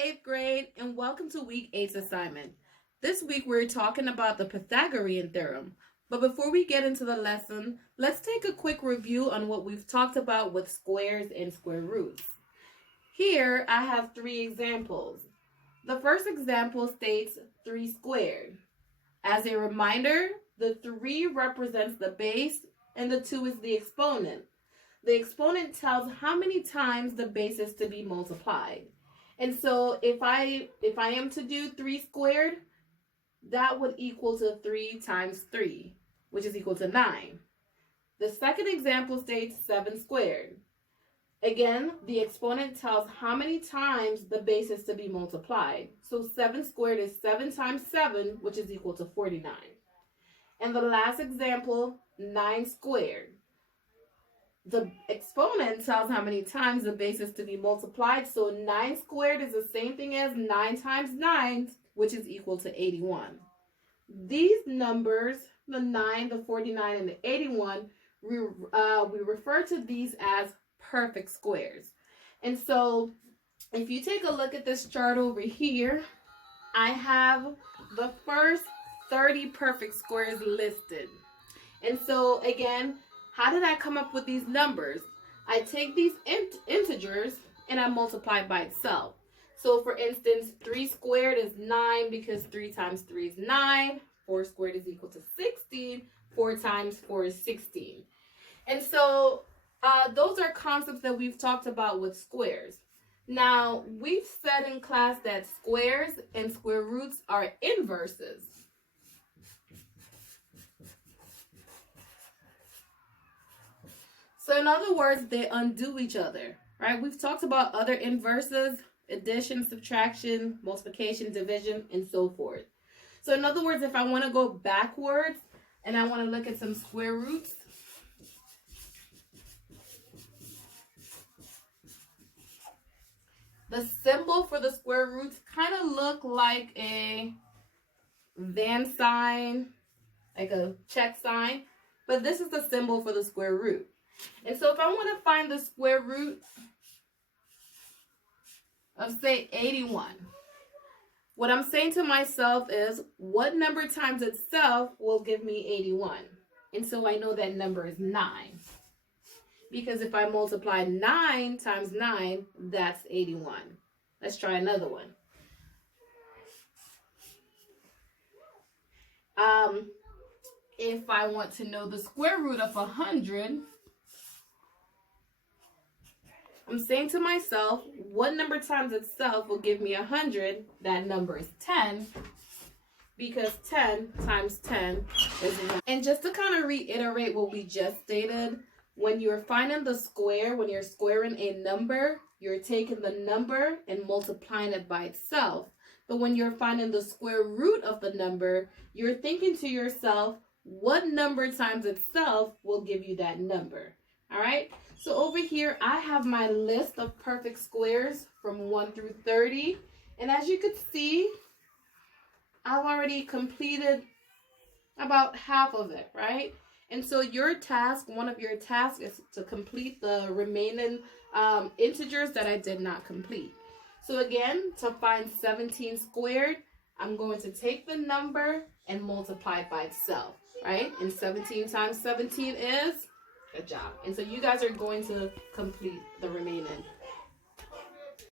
8th grade, and welcome to week 8's assignment. This week we're talking about the Pythagorean theorem. But before we get into the lesson, let's take a quick review on what we've talked about with squares and square roots. Here I have 3 examples. The first example states 3 squared. As a reminder, the 3 represents the base and the 2 is the exponent. The exponent tells how many times the base is to be multiplied. And so if I am to do 3 squared, that would equal to 3 times 3, which is equal to 9. The second example states 7 squared. Again, the exponent tells how many times the base is to be multiplied. So 7 squared is 7 times 7, which is equal to 49. And the last example, 9 squared. The exponent tells how many times the base is to be multiplied. So 9 squared is the same thing as 9 times 9, which is equal to 81. These numbers, the 9, the 49, and the 81, we refer to these as perfect squares. And so if you take a look at this chart over here, I have the first 30 perfect squares listed. And so again, how did I come up with these numbers? I take these integers and I multiply by itself. So for instance, 3 squared is 9 because 3 times 3 is 9. 4 squared is equal to 16. 4 times 4 is 16. And so those are concepts that we've talked about with squares. Now, we've said in class that squares and square roots are inverses. So in other words, they undo each other, right? We've talked about other inverses, addition, subtraction, multiplication, division, and so forth. So in other words, if I want to go backwards and I want to look at some square roots, the symbol for the square roots kind of look like a van sign, like a check sign, but this is the symbol for the square root. And so if I want to find the square root of, say, 81, what I'm saying to myself is, what number times itself will give me 81? And so I know that number is 9. Because if I multiply 9 times 9, that's 81. Let's try another one. If I want to know the square root of 100, I'm saying to myself, what number times itself will give me 100? That number is 10, because 10 times 10 is 1. And just to kind of reiterate what we just stated, when you're finding the square, when you're squaring a number, you're taking the number and multiplying it by itself. But when you're finding the square root of the number, you're thinking to yourself, what number times itself will give you that number? All right? So over here, I have my list of perfect squares from 1 through 30. And as you can see, I've already completed about half of it, right? And so your task, one of your tasks is to complete the remaining integers that I did not complete. So again, to find 17 squared, I'm going to take the number and multiply it by itself, right? And 17 times 17 is... Good job. And so you guys are going to complete the remaining